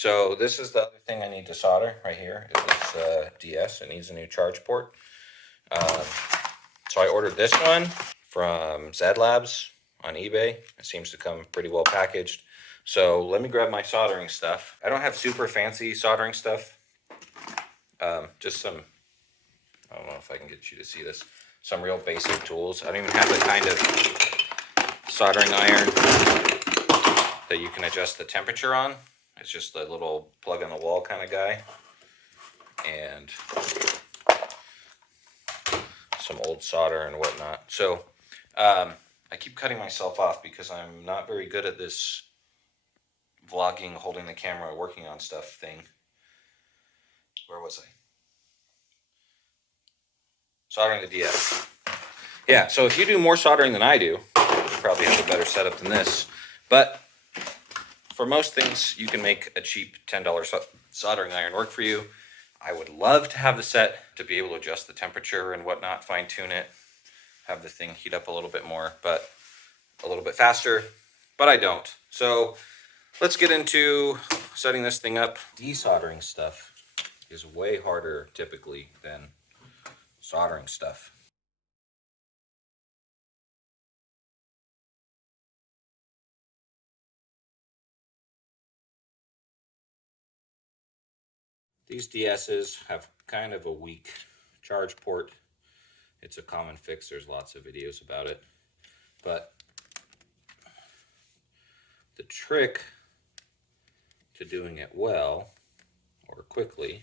So this is the other thing I need to solder right here. Is this DS. It needs a new charge port. So I ordered this one from Zed Labs on eBay. It seems to come pretty well packaged. So let me grab my soldering stuff. I don't have super fancy soldering stuff. Just some, I don't know if I can get you to see this, some real basic tools. I don't even have the kind of soldering iron that you can adjust the temperature on. It's just a little plug on the wall kind of guy. And some old solder and whatnot. So I keep cutting myself off because I'm not very good at this vlogging, holding the camera, working on stuff thing. Where was I? Soldering the DS. Yeah, so if you do more soldering than I do, you probably have a better setup than this. But for most things, you can make a cheap $10 soldering iron work for you. I would love to have the set to be able to adjust the temperature and whatnot, fine tune it, have the thing heat up a little bit more, but a little bit faster, but I don't. So let's get into setting this thing up. Desoldering stuff is way harder typically than soldering stuff. These DS's have kind of a weak charge port. It's a common fix. There's lots of videos about it. But the trick to doing it well or quickly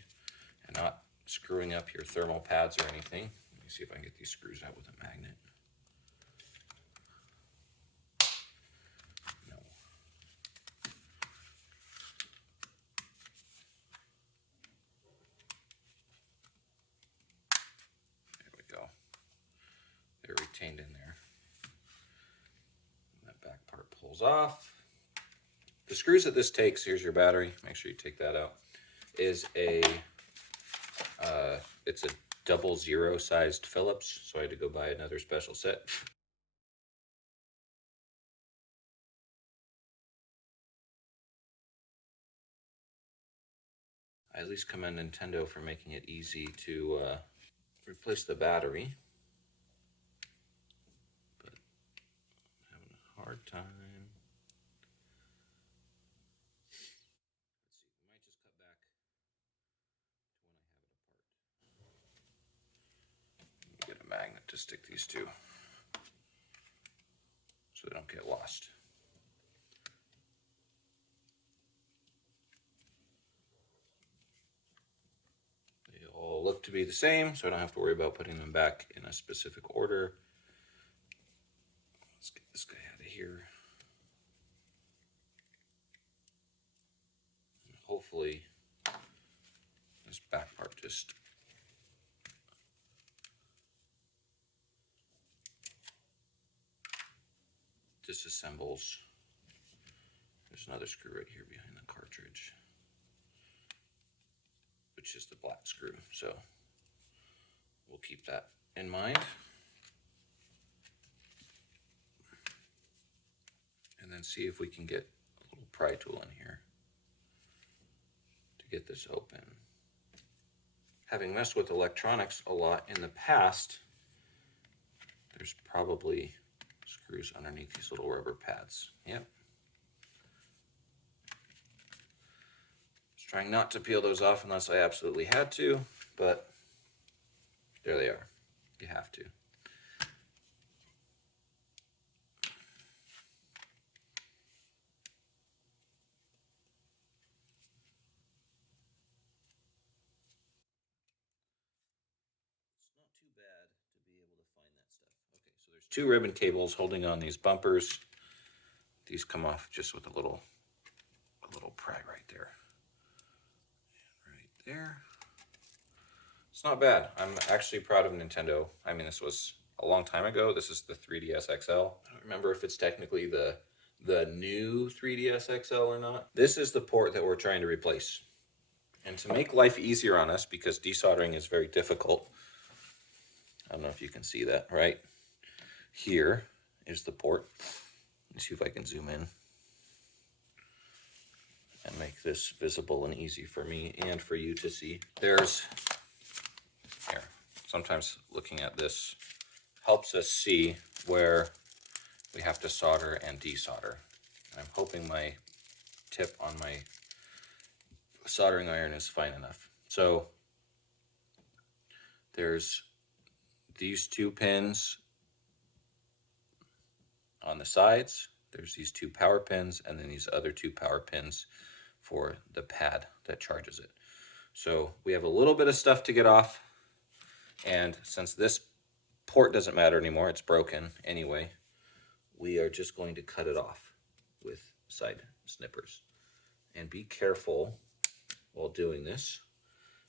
and not screwing up your thermal pads or anything. Let me see if I can get these screws out with a magnet. No. There we go. They're retained in there. And that back part pulls off. The screws that this takes, here's your battery, make sure you take that out, is it's a 00 sized Phillips, so I had to go buy another special set. I at least commend Nintendo for making it easy to replace the battery, but I'm having a hard time. Get a magnet to stick these to so they don't get lost. They all look to be the same, so I don't have to worry about putting them back in a specific order. Let's get this guy out of here. And hopefully this back part just disassembles. There's another screw right here behind the cartridge, which is the black screw, so we'll keep that in mind. And then see if we can get a little pry tool in here to get this open. Having messed with electronics a lot in the past, there's probably screws underneath these little rubber pads. Yep. Just trying not to peel those off unless I absolutely had to, but there they are. You have to. Two ribbon cables holding on these bumpers. These come off just with a little pry right there. Right there. It's not bad. I'm actually proud of Nintendo. I mean, this was a long time ago. This is the 3DS XL. I don't remember if it's technically the new 3DS XL or not. This is the port that we're trying to replace. And to make life easier on us, because desoldering is very difficult, I don't know if you can see that, right? Here is the port. Let's see if I can zoom in. and make this visible and easy for me and for you to see. There's, here, sometimes looking at this helps us see where we have to solder and desolder. I'm hoping my tip on my soldering iron is fine enough. So there's these 2 pins on the sides, there's these 2 power pins, and then these other 2 power pins for the pad that charges it. So we have a little bit of stuff to get off, and since this port doesn't matter anymore, it's broken anyway, we are just going to cut it off with side snippers. And be careful while doing this,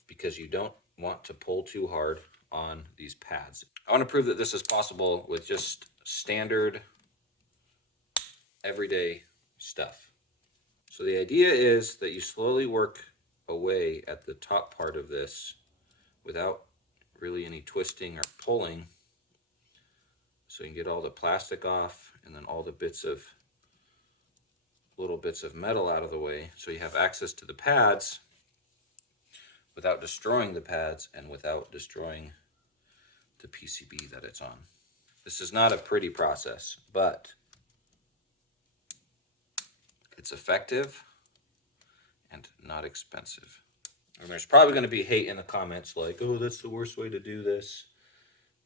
because you don't want to pull too hard on these pads. I want to prove that this is possible with just standard everyday stuff. So the idea is that you slowly work away at the top part of this without really any twisting or pulling, so you can get all the plastic off and then all the little bits of metal out of the way, so you have access to the pads without destroying the pads and without destroying the PCB that it's on. This is not a pretty process, but it's effective and not expensive. And there's probably going to be hate in the comments like, oh, that's the worst way to do this.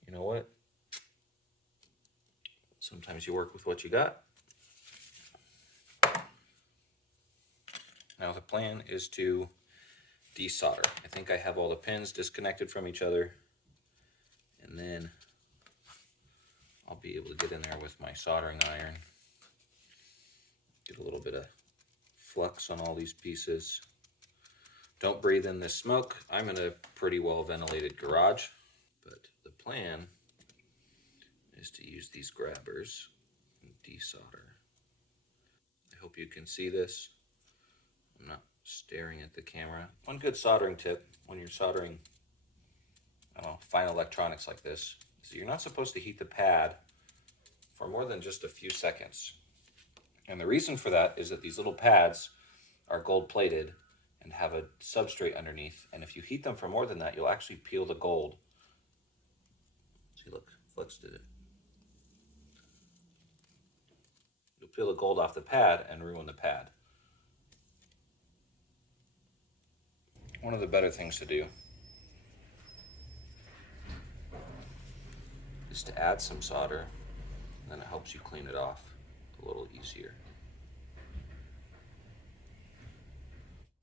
You know what? Sometimes you work with what you got. Now the plan is to desolder. I think I have all the pins disconnected from each other, and then I'll be able to get in there with my soldering iron, get a little bit of flux on all these pieces. Don't breathe in this smoke. I'm in a pretty well ventilated garage, but the plan is to use these grabbers and desolder. I hope you can see this. I'm not staring at the camera. One good soldering tip when you're soldering, I don't know, fine electronics like this, is that you're not supposed to heat the pad for more than just a few seconds. And the reason for that is that these little pads are gold plated and have a substrate underneath, and if you heat them for more than that, you'll actually peel the gold. See, look, Flex did it. You'll peel the gold off the pad and ruin the pad. One of the better things to do is to add some solder, and then it helps you clean it off a little easier.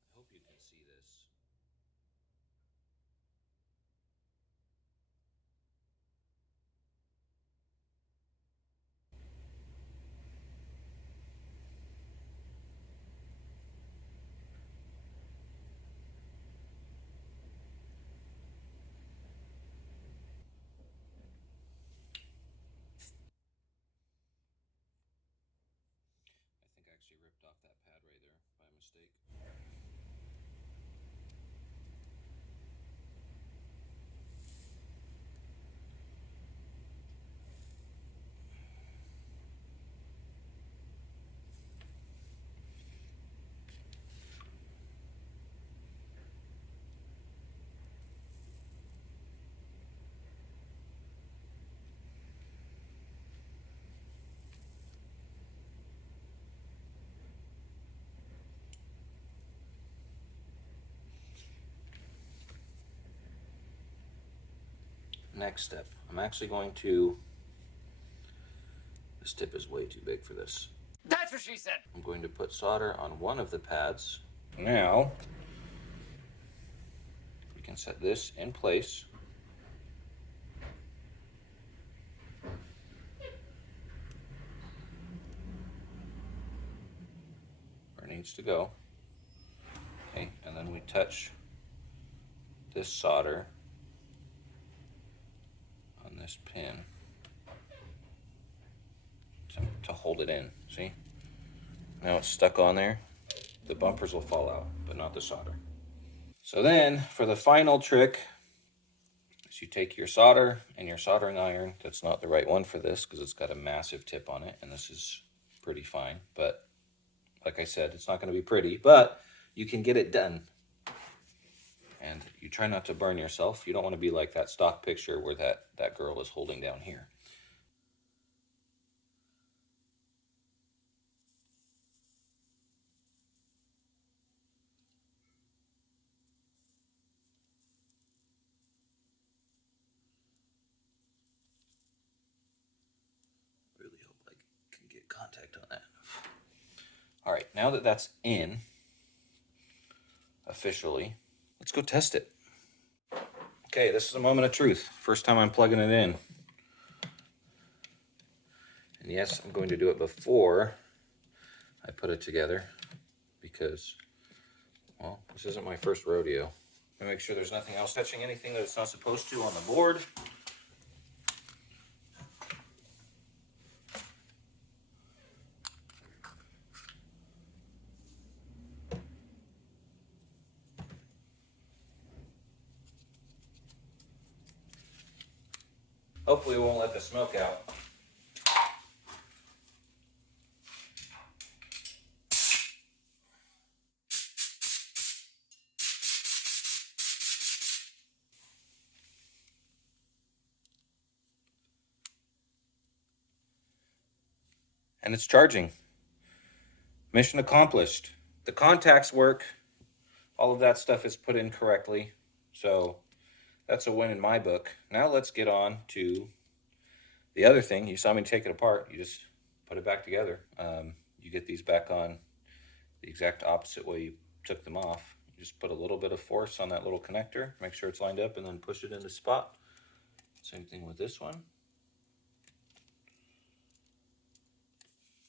I hope you can see this. I think I actually ripped off that pad right there by mistake. Next step, I'm actually going to, this tip is way too big for this. That's what she said. I'm going to put solder on one of the pads. Now, we can set this in place. Where it needs to go. Okay, and then we touch this solder on this pin to hold it in, see? Now it's stuck on there. The bumpers will fall out, but not the solder. So then, for the final trick, is you take your solder and your soldering iron. That's not the right one for this because it's got a massive tip on it, and this is pretty fine, but Like I said, it's not going to be pretty, but you can get it done. And you try not to burn yourself. You don't want to be like that stock picture where that girl is holding down here. Really hope I can get contact on that. All right, now that that's in officially, let's go test it. Okay, this is a moment of truth. First time I'm plugging it in. And yes, I'm going to do it before I put it together because, well, this isn't my first rodeo. I make sure there's nothing else touching anything that it's not supposed to on the board. Hopefully it won't let the smoke out. And it's charging. Mission accomplished. The contacts work. All of that stuff is put in correctly. So that's a win in my book. Now let's get on to the other thing. You saw me take it apart. You just put it back together. You get these back on the exact opposite way you took them off. You just put a little bit of force on that little connector, make sure it's lined up, and then push it into spot. Same thing with this one.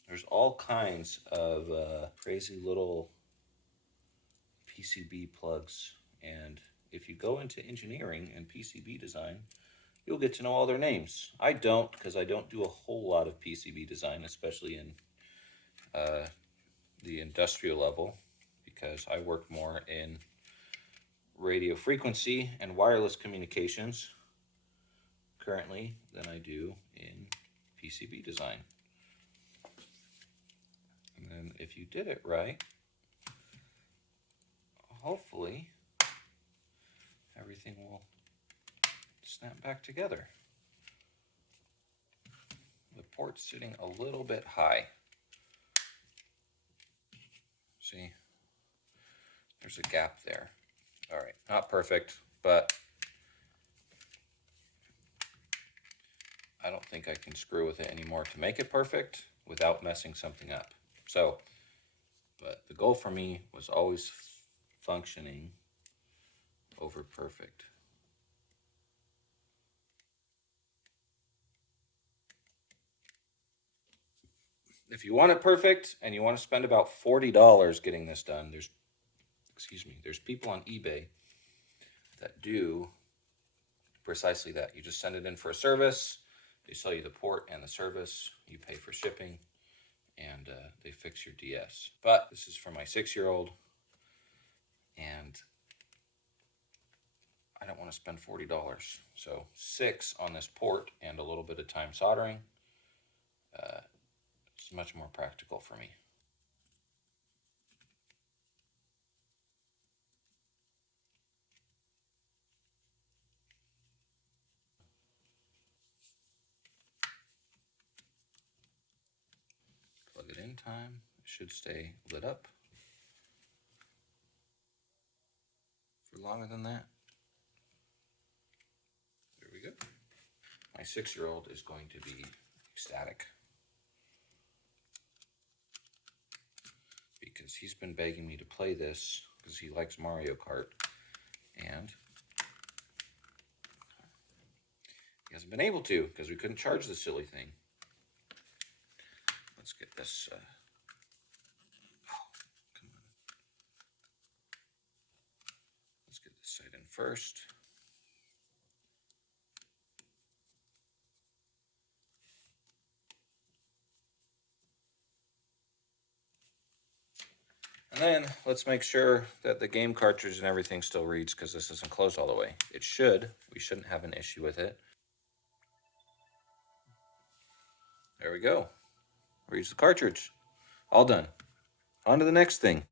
There's all kinds of crazy little PCB plugs, and if you go into engineering and PCB design, you'll get to know all their names. I don't, because I don't do a whole lot of PCB design, especially in the industrial level, because I work more in radio frequency and wireless communications currently than I do in PCB design. And then if you did it right, hopefully everything will snap back together. The port's sitting a little bit high. See, there's a gap there. All right, not perfect, but I don't think I can screw with it anymore to make it perfect without messing something up. So, but the goal for me was always functioning over perfect. If you want it perfect and you want to spend about $40 getting this done, there's people on eBay that do precisely that. You just send it in for a service, they sell you the port and the service, you pay for shipping, and they fix your DS. But this is for my 6-year-old, and I don't want to spend $40. So $6 on this port and a little bit of time soldering. It's much more practical for me. Plug it in time. It should stay lit up for longer than that. There we go. My 6-year-old is going to be ecstatic because he's been begging me to play this because he likes Mario Kart, and he hasn't been able to because we couldn't charge the silly thing. Let's get this. Oh, come on. Let's get this side in first. And then let's make sure that the game cartridge and everything still reads, because this isn't closed all the way. It should. We shouldn't have an issue with it. There we go. Reads the cartridge. All done. On to the next thing.